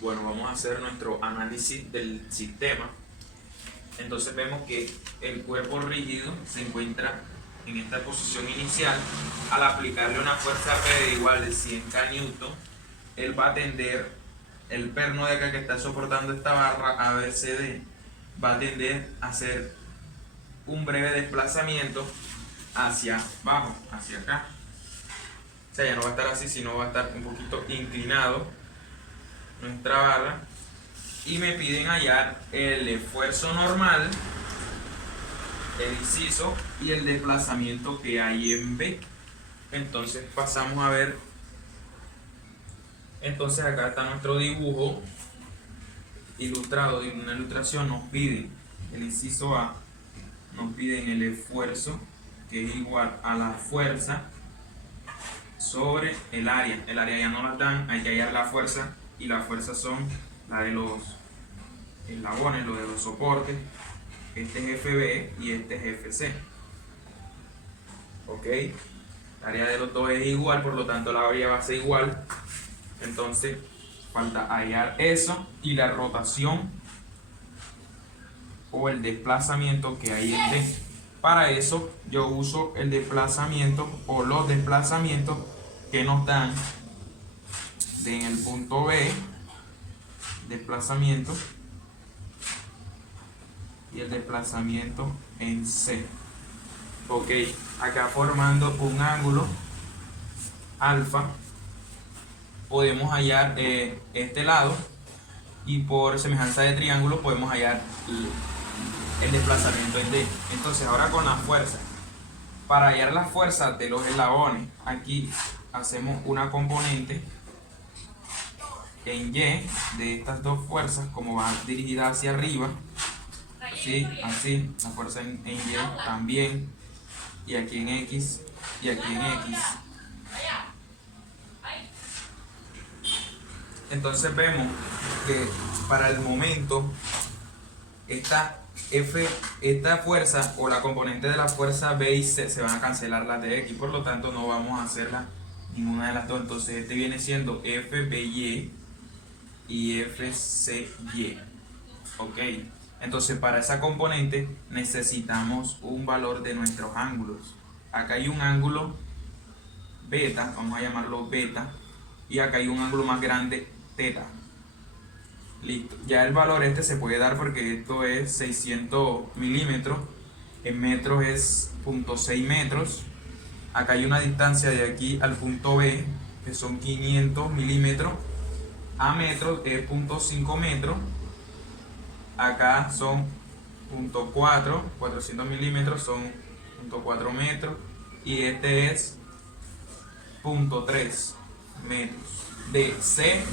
Bueno, vamos a hacer nuestro análisis del sistema. Entonces vemos que el cuerpo rígido se encuentra en esta posición inicial. Al aplicarle una fuerza P de igual de 100 kN, él va a tender, el perno de acá que está soportando esta barra ABCD, va a tender a hacer un breve desplazamiento hacia abajo, hacia acá. O sea, ya no va a estar así, sino va a estar un poquito inclinado nuestra barra. Y me piden hallar el esfuerzo normal, el inciso y el desplazamiento que hay en B. Entonces pasamos a ver. Entonces acá está nuestro dibujo ilustrado, y una ilustración nos pide el inciso A, nos piden el esfuerzo, que es igual a la fuerza sobre el área. El área ya no la dan, hay que hallar la fuerza, y la fuerza son la de los eslabones, lo de los soportes. Este es FB y este es FC. Ok, el área de los dos es igual, por lo tanto la área va a ser igual. Entonces falta hallar eso y la rotación o el desplazamiento que hay en D. Para eso yo uso el desplazamiento o los desplazamientos que nos dan en el punto B, desplazamiento, y el desplazamiento en C. Ok, acá formando un ángulo alfa, podemos hallar este lado, y por semejanza de triángulo podemos hallar el desplazamiento en D. Entonces ahora con la fuerza, para hallar la fuerza de los eslabones, aquí hacemos una componente en Y de estas dos fuerzas, como va dirigida hacia arriba, así, la fuerza en Y también, y aquí en X, y aquí en X. Entonces vemos que para el momento esta fuerza o la componente de la fuerza B y C se van a cancelar las de X, por lo tanto no vamos a hacerla ninguna de las dos. Entonces este viene siendo FBY y FCY. Ok, entonces para esa componente necesitamos un valor de nuestros ángulos. Acá hay un ángulo beta, vamos a llamarlo beta, y acá hay un ángulo más grande, teta. Listo, ya el valor este se puede dar porque esto es 600 milímetros, en metros es 0.6 metros. Acá hay una distancia de aquí al punto B que son 500 milímetros, a metros es 0.5 metros. Acá son 0.4, 400 milímetros son 0.4 metros, y este es 0.3 metros. De C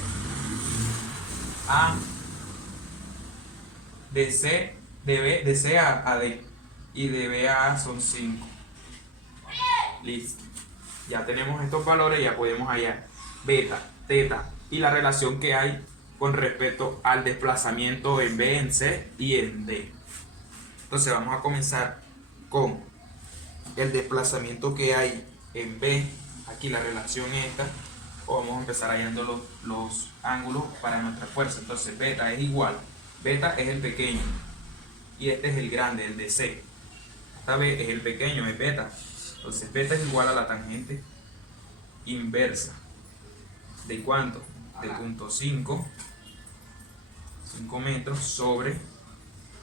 a de C, de B, de C a D, y de B a A son 5. Listo, ya tenemos estos valores, ya podemos hallar beta, teta y la relación que hay con respecto al desplazamiento en B, en C y en D. Entonces vamos a comenzar con el desplazamiento que hay en B. Aquí la relación esta, o vamos a empezar hallando los ángulos para nuestra fuerza. Entonces beta es igual, beta es el pequeño y este es el grande, el de C. Esta B es el pequeño, es beta. Entonces beta es igual a la tangente inversa. ¿De cuánto? De 0.5, 5 metros sobre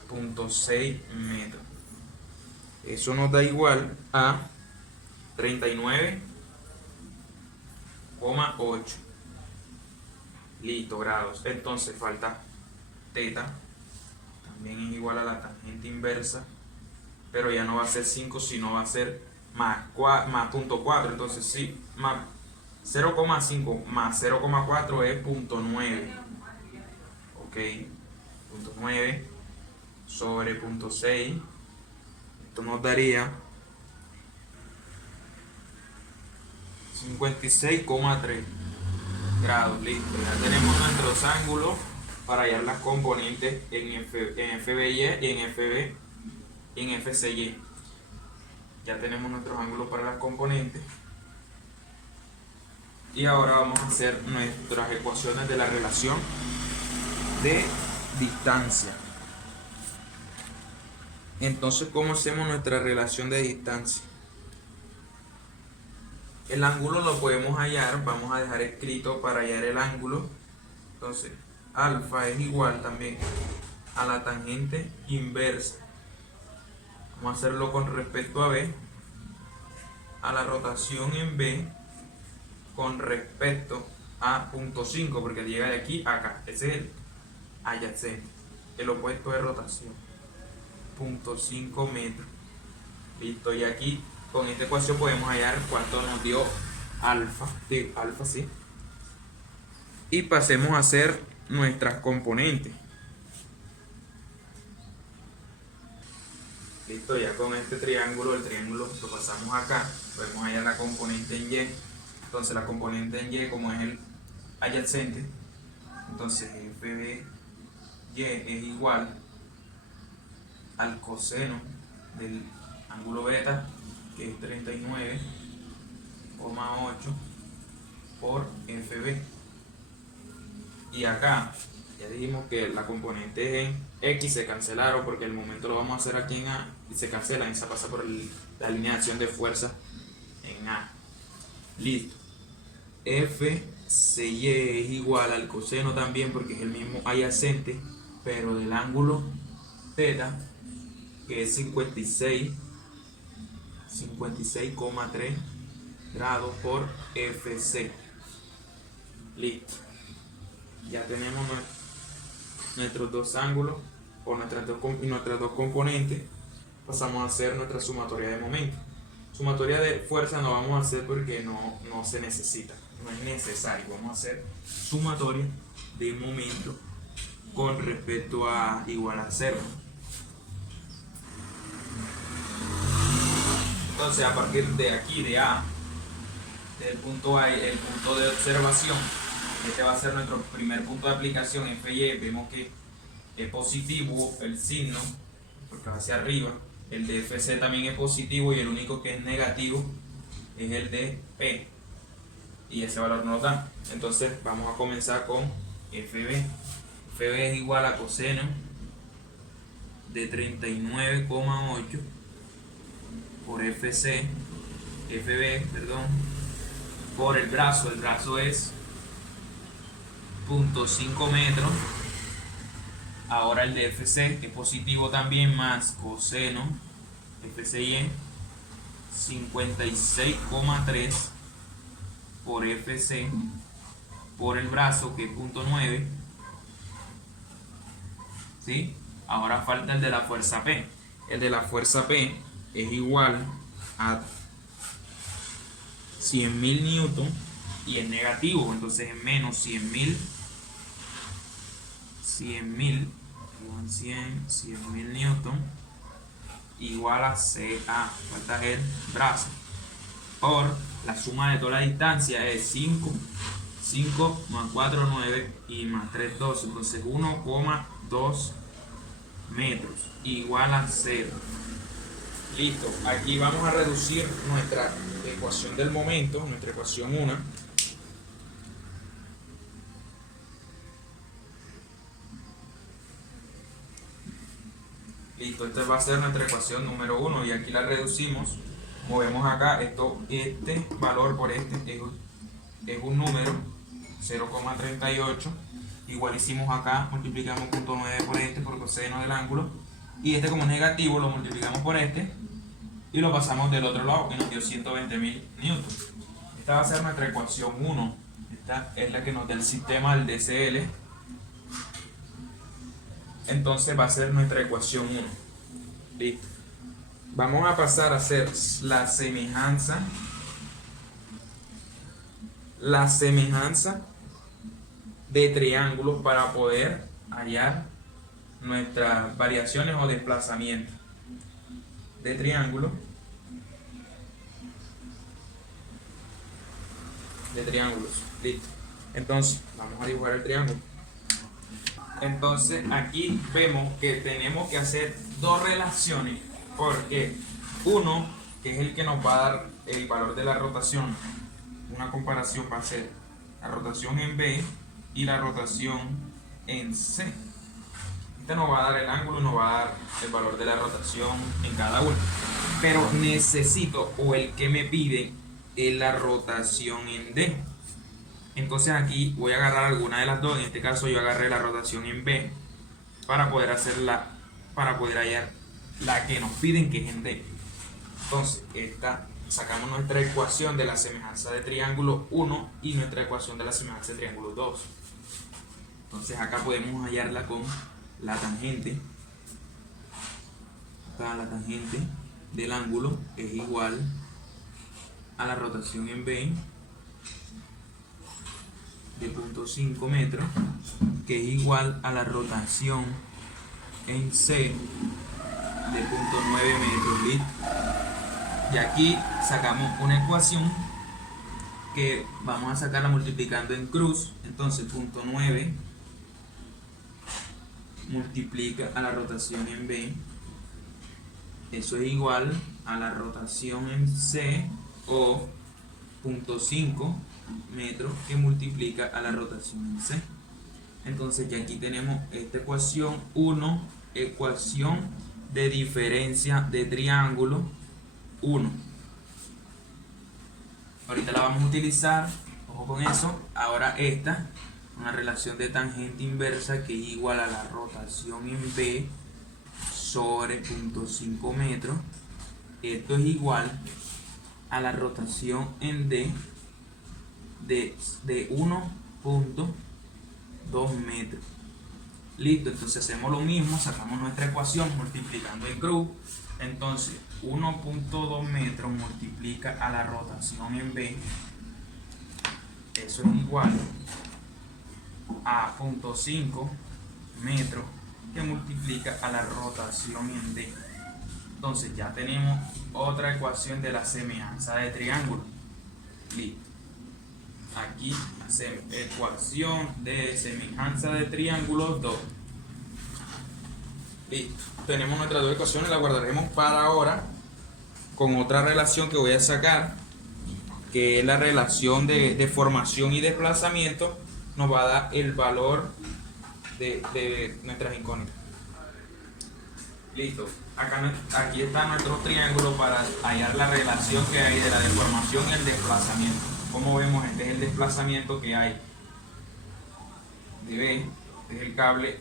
0.6 metros. Eso nos da igual a 39,8. Listo, grados. Entonces falta teta, también es igual a la tangente inversa, pero ya no va a ser 5, sino va a ser más 0.4. Entonces sí, más 0,5 más 0,4 es 0.9. Ok, 0.9 sobre 0.6, esto nos daría 56,3 grados. Listo, ya tenemos nuestros ángulos para hallar las componentes en FBY, en FB y en FCY. Ya tenemos nuestros ángulos para las componentes, y ahora vamos a hacer nuestras ecuaciones de la relación de distancia. Entonces, ¿cómo hacemos nuestra relación de distancia? El ángulo lo podemos hallar, vamos a dejar escrito para hallar el ángulo. Entonces, alfa es igual también a la tangente inversa. Vamos a hacerlo con respecto a B, a la rotación en B con respecto a punto 5, porque llega de aquí a acá. Ese es el adyacente, el opuesto de rotación. 0.5 metros. Listo, y aquí con esta ecuación podemos hallar cuánto nos dio alfa, sí. Y pasemos a hacer nuestras componentes. Listo, ya con este triángulo, el triángulo lo pasamos acá, podemos hallar la componente en Y. Entonces la componente en Y, como es el adyacente, entonces FBY es igual al coseno del ángulo beta, que es 39,8 por FB. Y acá ya dijimos que la componente en X se cancelaron porque el momento lo vamos a hacer aquí en A y se cancelan y se pasa por la alineación de fuerza en A. Listo. FCY es igual al coseno también porque es el mismo adyacente, pero del ángulo θ, que es 56,3 grados por FC. Listo. Ya tenemos nuestros dos ángulos o nuestras dos componentes. Pasamos a hacer nuestra sumatoria de momento. Sumatoria de fuerza no vamos a hacer porque no se necesita, no es necesario. Vamos a hacer sumatoria de momento con respecto a igual a 0. Entonces, a partir de aquí, de A, del punto A, el punto de observación, este va a ser nuestro primer punto de aplicación en FY. Vemos que es positivo el signo porque va hacia arriba. El de FC también es positivo y el único que es negativo es el de P, y ese valor no lo da. Entonces vamos a comenzar con FB. FB es igual a coseno de 39,8 por FB, por el brazo es 0.5 metros. Ahora el de FC es positivo también, más coseno FCY 56,3 por FC por el brazo, que es 0.9. ¿Sí? Ahora falta el de la fuerza P. El de la fuerza P es igual a 100.000 newton y es negativo, entonces es menos 100.000 newton igual a CA, falta el brazo, por la suma de toda la distancia es 5 más 4, 9 y más 3, 12, entonces 1,2 metros igual a 0. Listo, aquí vamos a reducir nuestra ecuación del momento, nuestra ecuación 1. Listo, esta va a ser nuestra ecuación número 1 y aquí la reducimos. Movemos acá, este valor por este es un número, 0,38. Igual hicimos acá, multiplicamos 0.9 por este por coseno del ángulo. Y este, como es negativo, lo multiplicamos por este y lo pasamos del otro lado, que nos dio 120.000 newtons. Esta va a ser nuestra ecuación 1. Esta es la que nos da el sistema del DCL. Entonces va a ser nuestra ecuación 1. Listo. Vamos a pasar a hacer la semejanza de triángulos para poder hallar nuestras variaciones o desplazamientos de triángulos. Listo. Entonces vamos a dibujar el triángulo. Entonces aquí vemos que tenemos que hacer dos relaciones, porque uno, que es el que nos va a dar el valor de la rotación, una comparación va a ser la rotación en B y la rotación en C. Este nos va a dar el ángulo, nos va a dar el valor de la rotación en cada uno. Pero necesito, o el que me pide, es la rotación en D. Entonces aquí voy a agarrar alguna de las dos. En este caso yo agarré la rotación en B para poder hacerla, para poder hallar la que nos piden, que es en D. Entonces sacamos nuestra ecuación de la semejanza de triángulo 1 y nuestra ecuación de la semejanza de triángulo 2. Entonces acá podemos hallarla con la tangente. Acá la tangente del ángulo es igual a la rotación en B de 0.5 metros, que es igual a la rotación en C de 0.9 metros. ¿Listo? Y aquí sacamos una ecuación que vamos a sacarla multiplicando en cruz. Entonces 0.9 multiplica a la rotación en B, eso es igual a la rotación en C, o 0.5 metros que multiplica a la rotación en C. Entonces ya aquí tenemos esta ecuación 1, ecuación de diferencia de triángulo 1. Ahorita la vamos a utilizar, ojo con eso. Ahora esta, una relación de tangente inversa que es igual a la rotación en B sobre 0.5 metros. Esto es igual a la rotación en D de 1.2 metros. Listo, entonces hacemos lo mismo, sacamos nuestra ecuación multiplicando en cruz. Entonces 1.2 metros multiplica a la rotación en B, eso es igual a 0.5 metros que multiplica a la rotación en D. Entonces ya tenemos otra ecuación de la semejanza de triángulo. Listo. Aquí hacemos ecuación de semejanza de triángulos 2. Listo. Tenemos nuestras dos ecuaciones, las guardaremos para ahora con otra relación que voy a sacar, que es la relación de deformación y desplazamiento. Nos va a dar el valor de nuestras incógnitas. Listo. Aquí está nuestro triángulo para hallar la relación que hay de la deformación y el desplazamiento. Como vemos, este es el desplazamiento que hay de B, este es el cable,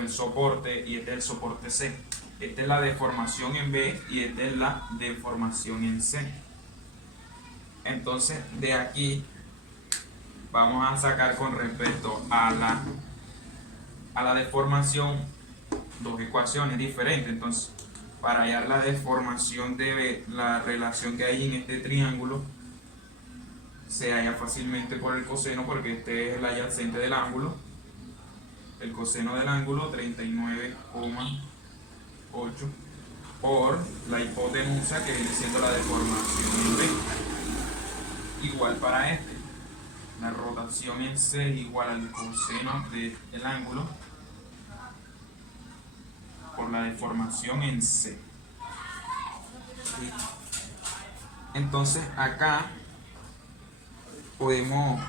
el soporte, y este es el soporte C. Esta es la deformación en B y esta es la deformación en C. Entonces de aquí vamos a sacar con respecto a la deformación dos ecuaciones diferentes. Entonces, para hallar la deformación de B, la relación que hay en este triángulo se halla fácilmente por el coseno, porque este es el adyacente del ángulo. El coseno del ángulo 39,8 por la hipotenusa, que viene siendo la deformación en B. Igual para este, la rotación en C es igual al coseno del ángulo por la deformación en C. Entonces acá podemos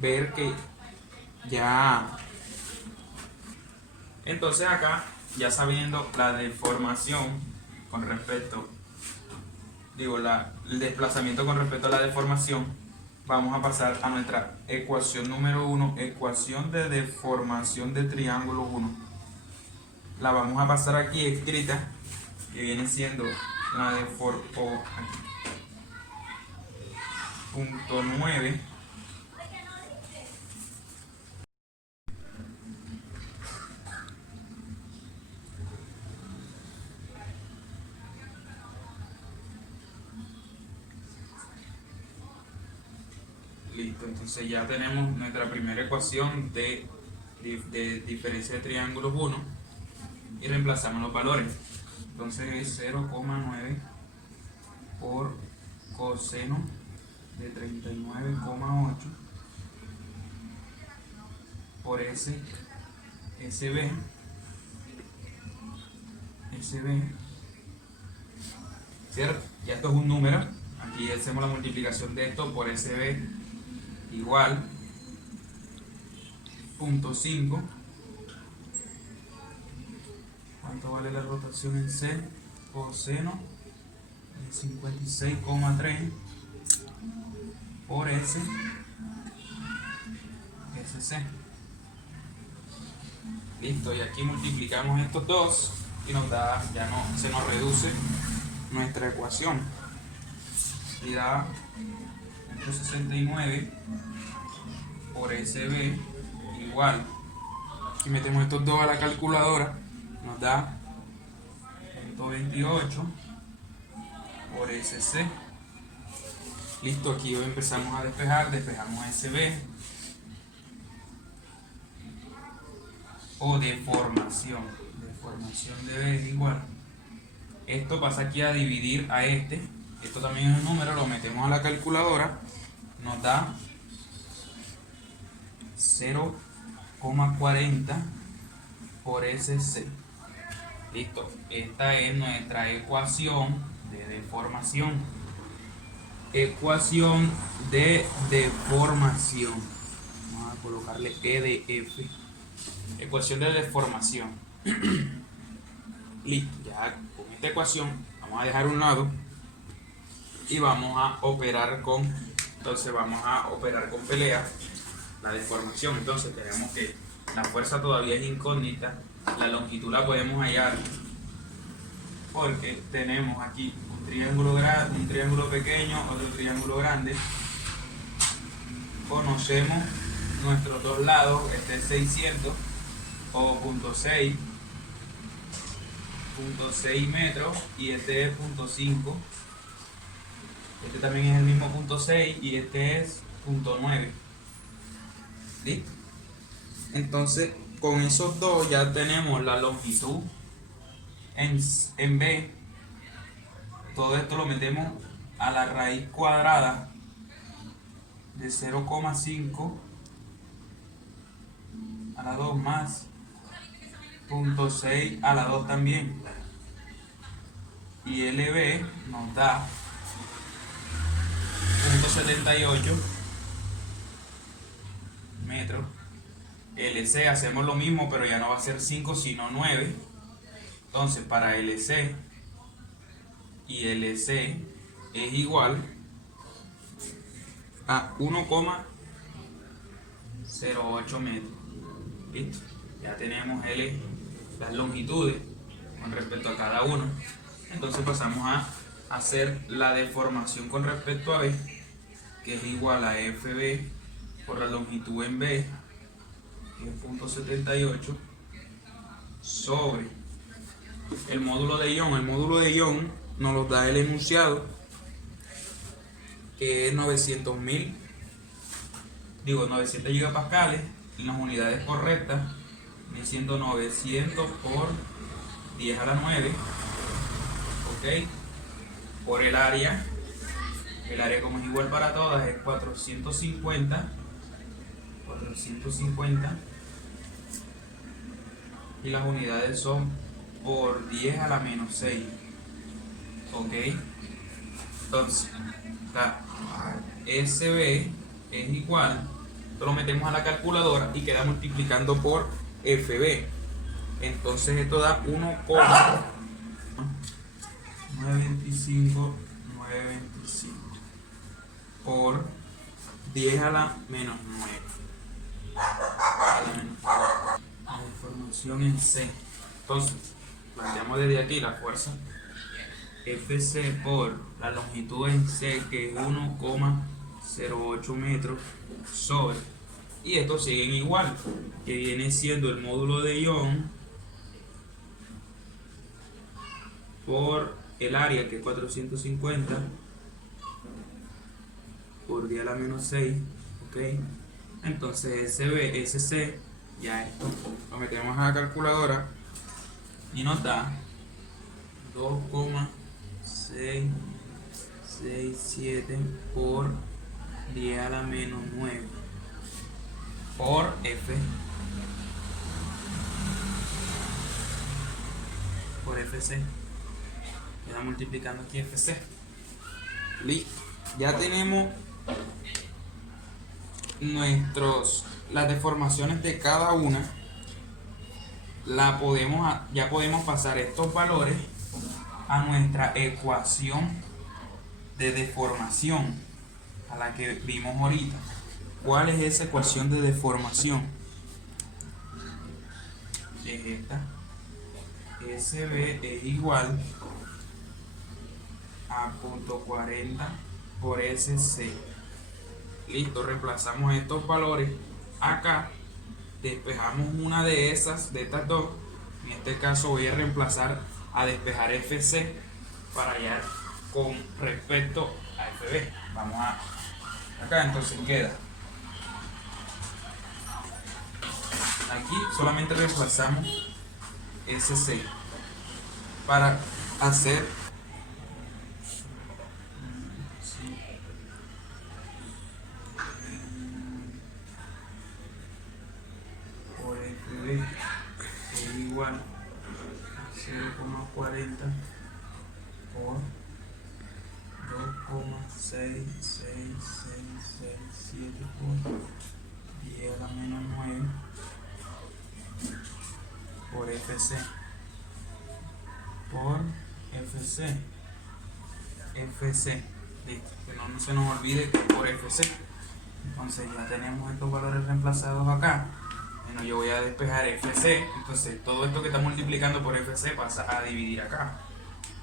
ver que entonces acá, ya sabiendo la deformación con respecto, el desplazamiento con respecto a la deformación, vamos a pasar a nuestra ecuación número 1, ecuación de deformación de triángulo 1. La vamos a pasar aquí escrita, que viene siendo la de punto 9 Listo, entonces ya tenemos nuestra primera ecuación de diferencia de triángulos 1 y reemplazamos los valores. Entonces es 0,9 por coseno de 39,8 por SB, ¿cierto? Ya esto es un número. Aquí hacemos la multiplicación de esto por SB igual 6.5. ¿Cuánto vale la rotación en C? Coseno de 56,3 por S, SC. Listo, y aquí multiplicamos estos dos y nos da, ya no, se nos reduce nuestra ecuación y da 169 por SB igual, si metemos estos dos a la calculadora nos da 128 por SC. Listo, aquí hoy empezamos a despejar, despejamos SB o deformación de B es igual. Esto pasa aquí a dividir a este. Esto también es un número, lo metemos a la calculadora, nos da 0,40 por SC. Listo, esta es nuestra ecuación de deformación. Ecuación de deformación. Vamos a colocarle E de F. Ecuación de deformación. Listo, ya con esta ecuación vamos a dejar un lado y vamos a operar con, pelea la deformación. Entonces tenemos que la fuerza todavía es incógnita, la longitud la podemos hallar porque tenemos aquí un triángulo grande, un triángulo pequeño, otro triángulo grande. Conocemos nuestros dos lados, este es 600 o 0.6 metros y este es 0.5. Este también es el mismo 0.6 y este es 0.9. ¿Listo? Entonces con esos dos ya tenemos la longitud en B. Todo esto lo metemos a la raíz cuadrada de 0,5 a la 2 más 0.6 a la 2 también, y LB nos da 0.78 metros. LC hacemos lo mismo, pero ya no va a ser 5 sino 9. Entonces para LC y LC es igual a 1,08 metros. Listo, ya tenemos las longitudes con respecto a cada uno. Entonces pasamos a hacer la deformación con respecto a B, que es igual a FB por la longitud en B, que es 0.78, sobre el módulo de Young. El módulo de Young nos lo da el enunciado, que es 900 gigapascales en las unidades correctas, viene siendo 900 por 10 a la 9, ok, por el área como es igual para todas es 450, y las unidades son por 10 a la menos 6, ok. Entonces SB es igual, esto lo metemos a la calculadora y queda multiplicando por FB. Entonces esto da 1,925 por 10 a la menos 9. La deformación en C. Entonces planteamos desde aquí la fuerza FC por la longitud en C, que es 1,08 metros, sobre, y estos siguen igual, que viene siendo el módulo de Young por el área, que es 450 por 10 a la menos 6, ok. Entonces SC, ya esto lo metemos a la calculadora y nos da 2,667 por 10 a la menos 9 por F por FC. Queda multiplicando aquí FC. Listo. Ya tenemos nuestros las deformaciones de cada una, ya podemos pasar estos valores a nuestra ecuación de deformación, a la que vimos ahorita. ¿Cuál es esa ecuación de deformación? Es esta. SB es igual a .40 por SC. Listo, reemplazamos estos valores acá, despejamos una de estas, de estas dos. En este caso voy a reemplazar a despejar FC para hallar con respecto a FB. Vamos a acá, entonces queda aquí, solamente reemplazamos SC para hacer por FB es igual a 0,40 por 2,6667 por 10 a la menos 9 por FC listo, que no se nos olvide por FC. Entonces ya tenemos estos valores reemplazados acá. Bueno, yo voy a despejar FC, entonces todo esto que está multiplicando por FC pasa a dividir acá.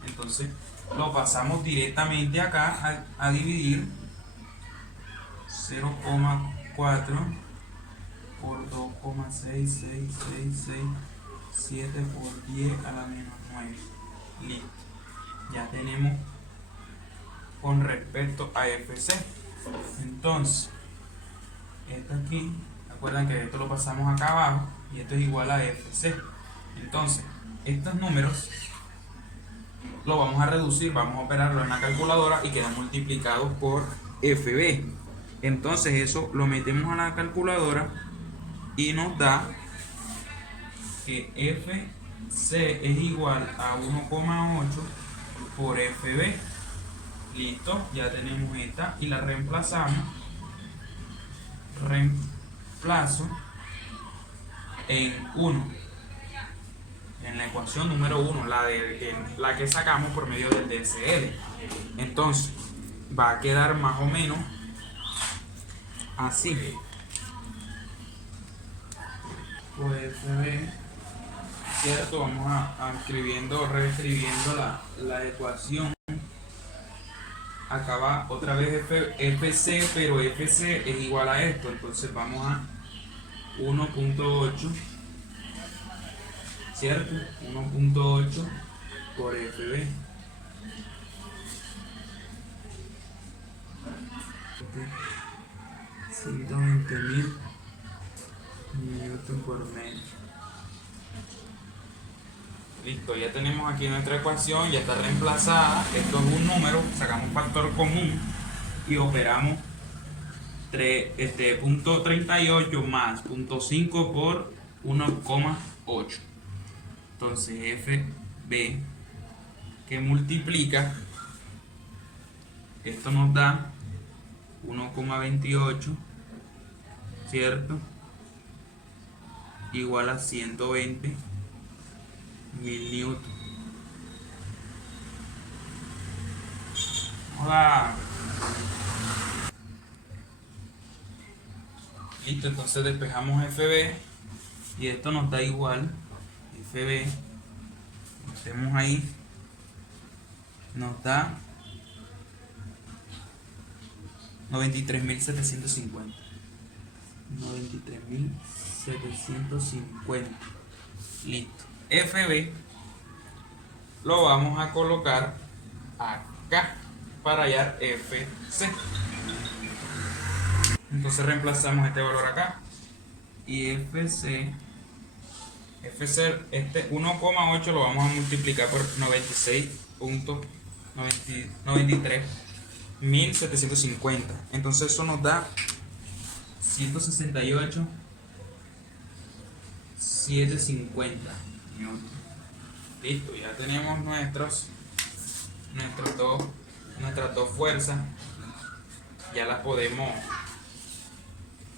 Entonces lo pasamos directamente acá a dividir 0,4 por 2,66667 por 10 a la menos 9. Listo. Ya tenemos con respecto a FC. Entonces, esto aquí, recuerden que esto lo pasamos acá abajo y esto es igual a FC. Entonces, estos números lo vamos a reducir, vamos a operarlo en la calculadora y quedan multiplicados por FB. Entonces eso lo metemos a la calculadora y nos da que FC es igual a 1,8 por FB. Listo, ya tenemos esta y la reemplazamos. Reemplazo en 1, en la ecuación número 1, la que sacamos por medio del DSL. Entonces va a quedar más o menos así. Pues FB, cierto, vamos a reescribiendo la ecuación. Acá va otra vez FC, pero FC es igual a esto, entonces vamos a 1.8, ¿cierto? 1.8 por FB. 120.000 newton por metro. Listo, ya tenemos aquí nuestra ecuación, ya está reemplazada. Esto es un número, sacamos factor común y operamos punto 38 más punto 5 por 1,8. Entonces FB que multiplica, esto nos da 1,28, ¿cierto? Igual a 120.000 newton. Hola. Listo, entonces despejamos FB y esto nos da igual FB, metemos ahí, nos da 93.750. 93.750. Listo. FB lo vamos a colocar acá para hallar FC. Entonces reemplazamos este valor acá y FC este 1,8 lo vamos a multiplicar por 93.750. Entonces eso nos da 168.750. Listo, ya tenemos nuestras dos fuerzas. Ya las podemos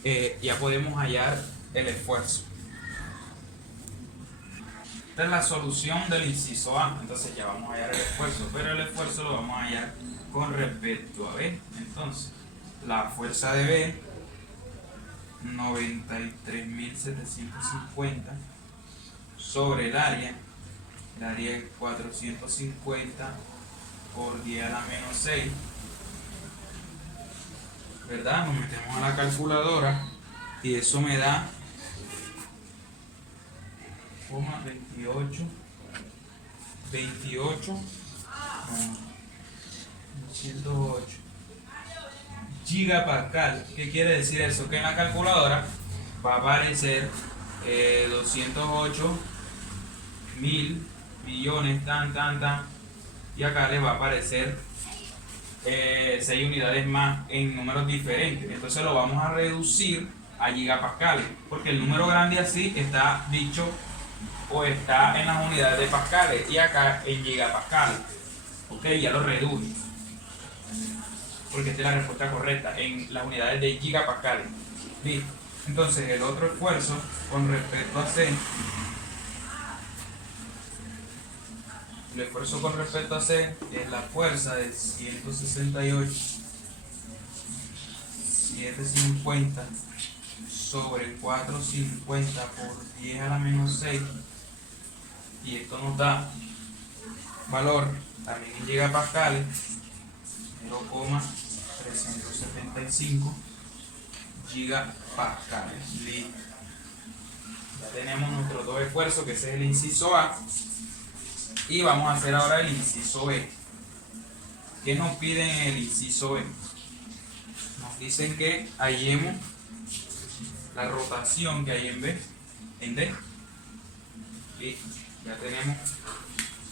ya podemos hallar el esfuerzo. Esta es la solución del inciso A. Entonces ya vamos a hallar el esfuerzo, pero el esfuerzo lo vamos a hallar con respecto a B. Entonces, la fuerza de B, 93.750 sobre el área es 450 por 10 a la menos 6, ¿verdad? Nos metemos a la calculadora y eso me da 108 gigapascal. ¿Qué quiere decir eso? Que en la calculadora va a aparecer 208 mil millones, y acá le va a aparecer 6 unidades más en números diferentes. Entonces lo vamos a reducir a gigapascales, porque el número grande así está dicho o está en las unidades de pascales y acá en gigapascales. Ok, ya lo reduje, porque esta es la respuesta correcta, en las unidades de gigapascales. Listo. Entonces el otro esfuerzo con respecto a C, el esfuerzo con respecto a C es la fuerza de 168.750 sobre 450 por 10 a la menos 6, y esto nos da valor también en gigapascales, 0,375 gigapascales. Listo. Ya tenemos nuestros dos esfuerzos, que ese es el inciso A, y vamos a hacer ahora el inciso B. ¿Qué nos piden en el inciso B? Nos dicen que hallemos la rotación que hay en B, en D. Listo. Ya tenemos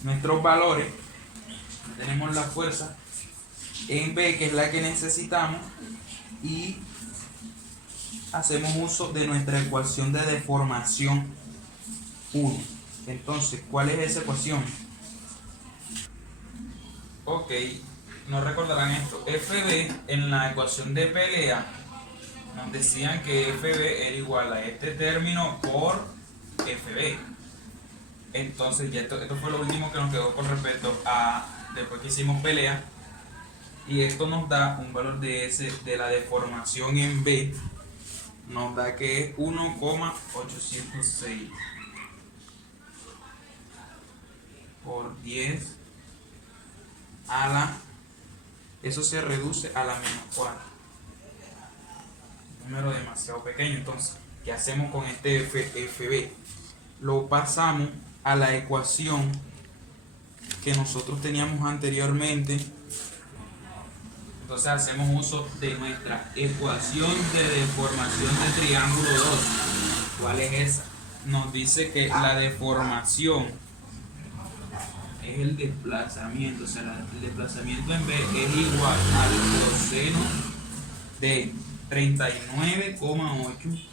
nuestros valores, ya tenemos la fuerza en B, que es la que necesitamos, y hacemos uso de nuestra ecuación de deformación 1. Entonces, ¿cuál es esa ecuación? Ok, no recordarán esto. FB en la ecuación de pelea nos decían que FB era igual a este término por FB. Entonces ya esto fue lo último que nos quedó con respecto a después que hicimos pelea, y esto nos da un valor de la deformación en B, nos da que es 1,806 por 10 a la, eso se reduce a la menos 4, un número demasiado pequeño. Entonces, ¿qué hacemos con este FB? Lo pasamos a la ecuación que nosotros teníamos anteriormente. Entonces hacemos uso de nuestra ecuación de deformación de triángulo 2. ¿Cuál es esa? Nos dice que la deformación es el desplazamiento, o sea, el desplazamiento en B es igual al coseno de 39,8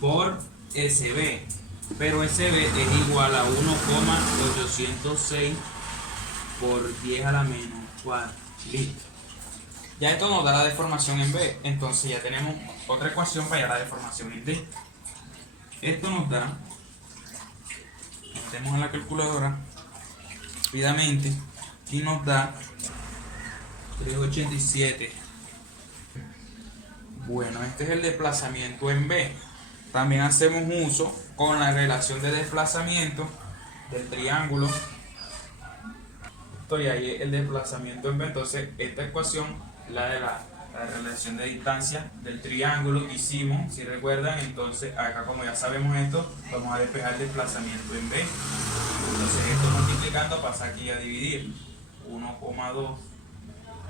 por SB, pero SB es igual a 1,806 por 10 a la menos 4. Listo. Ya esto nos da la deformación en B, entonces ya tenemos otra ecuación para hallar la deformación en D. Esto nos da, metemos en la calculadora rápidamente y nos da 387. Bueno, este es el desplazamiento en B. También hacemos uso con la relación de desplazamiento del triángulo. Y ahí el desplazamiento en B. Entonces esta ecuación, la de la relación de distancia del triángulo que hicimos, si recuerdan. Entonces acá, como ya sabemos esto, vamos a despejar el desplazamiento en B. Entonces esto multiplicando pasa aquí a dividir 1,2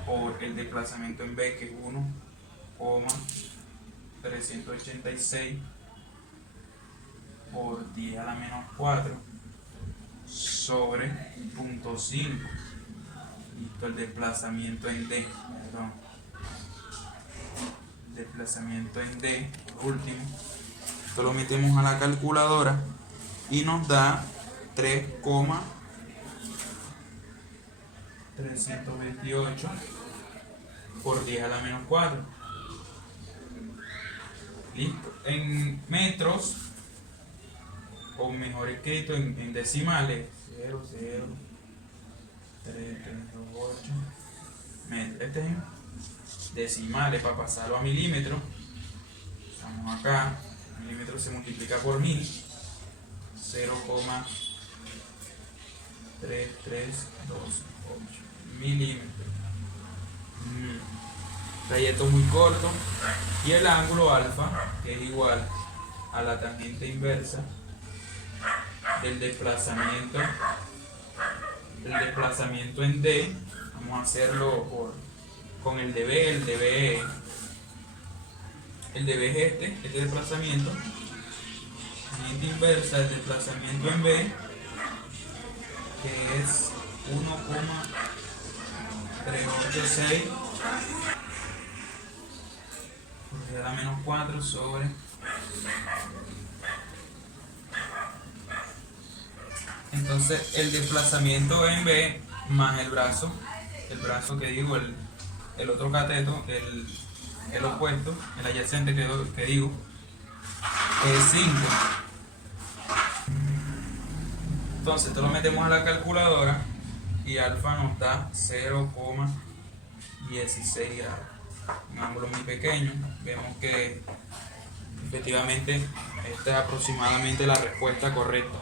por el desplazamiento en B, que es 1,386 por 10 a la menos 4 sobre 0.5. Listo, el desplazamiento en D, perdón. Desplazamiento en D, por último. Esto lo metemos a la calculadora y nos da 3,328 por 10 a la menos 4. Listo. En metros, o mejor escrito en decimales, 0,03328 metros. Este es en decimales para pasarlo a milímetros. Estamos acá, milímetros se multiplica por 1000, 0,3328 milímetros. Trayecto muy corto, y el ángulo alfa, que es igual a la tangente inversa del desplazamiento en D. Vamos a hacerlo con el dB. El dB es este desplazamiento, tangente inversa del desplazamiento en B, que es 1,386 por a menos 4 sobre. Entonces el desplazamiento en B más el brazo que digo, el otro cateto, el opuesto, el adyacente que digo, es 5. Entonces esto lo metemos a la calculadora y alfa nos da 0,16 grados. Un ángulo muy pequeño. Vemos que efectivamente esta es aproximadamente la respuesta correcta.